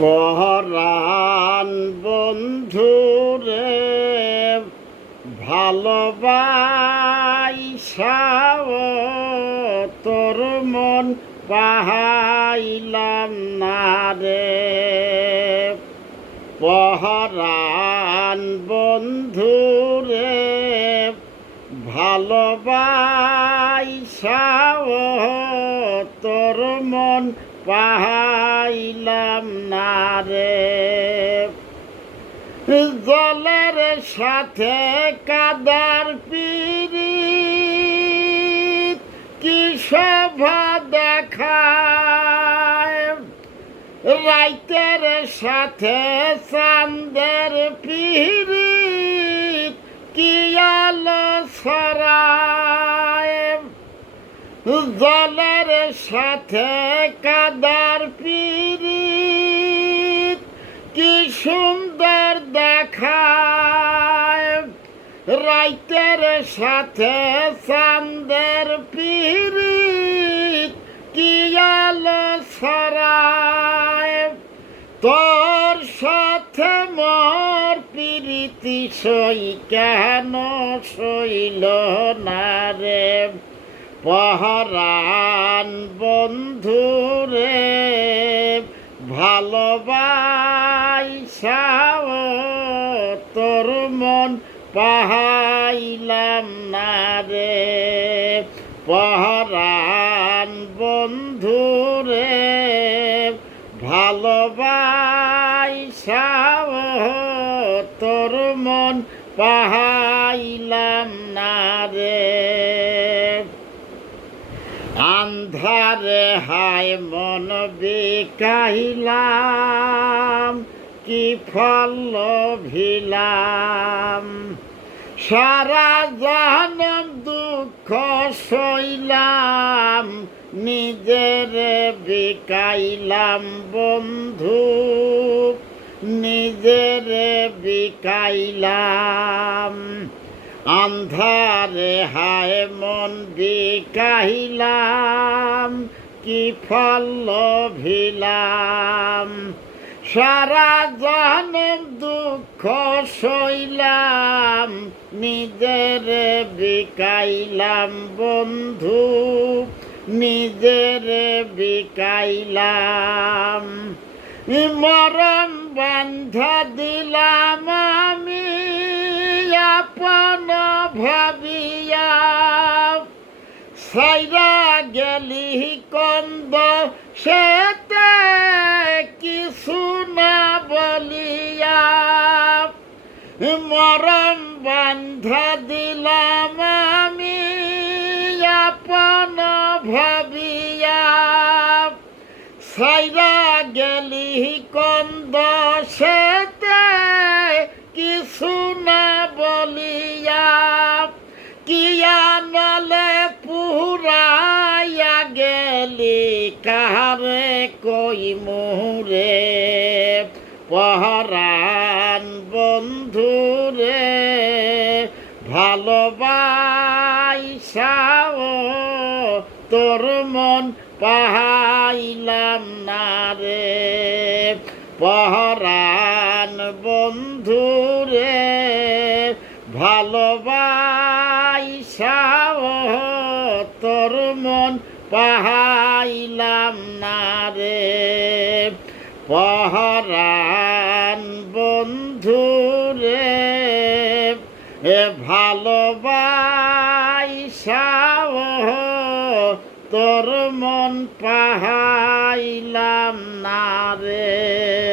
পরাণ বন্ধুরে ভালোবাইসাও তোর মন পাহাইলাম না রে। পহরান বন্ধুরে ভালোবাইসাও তোর মন পাহাইলাম না রে। জলের সাথে কাদার পিড়ি কি শোভা দেখায়? রাইতের সাথে চান্দের পিড়ি কি আলো সরায় জলের সাথে কাদার পিরি কি সুন্দর দেখায়। রাইতের সাথে চান্দের পিরি কি আলো সরায় তোর সাথে মোর প্রীতি সই কেন সইল না রে? পহরান বন্ধুরে ভালোবাইসাও তোর মন পাহাইলাম না রে। পহরান বন্ধুরে ভালোবাইসাও তোর মন পাহাইলাম না রে। আন্ধারে হায় মন বিকাইলাম কি ফল ভিলাম সারা জানম দুঃখ সইলাম, নিজের বিকাইলাম বন্ধু, নিজের বিকাইলাম। আন্ধারে হায় মন বিকাহিলাম, কি ফল ভিলাম সারা জনম দুঃখ সইলাম, নিজের বিকাইলাম বন্ধু, নিজের বিকাইলাম। মরম বান্ধা দিলাম আপন ভাবিয়া সাইরা গেলি কন্দ, সেতে কিছু না বলিয়া মরম বান্ধা দিলাম আমি আপন ভাবিয়া। সাইরা গেলি কন্দ, সেতে কিছু না বলিয়া কিয়া নলে পুরাইয়া গেলি, কাহারে কই মুরে? পহরান বন্ধুরে ভালোবাইসাও তোর মন পাহাইলাম না রে। পহরান বন্ধুরে ভালোবাইসাও তোর মন পাহাইলাম না রে। পহরান বন্ধুরে এ ভালোবাইসাও তোর মন পাহাইলাম না রে।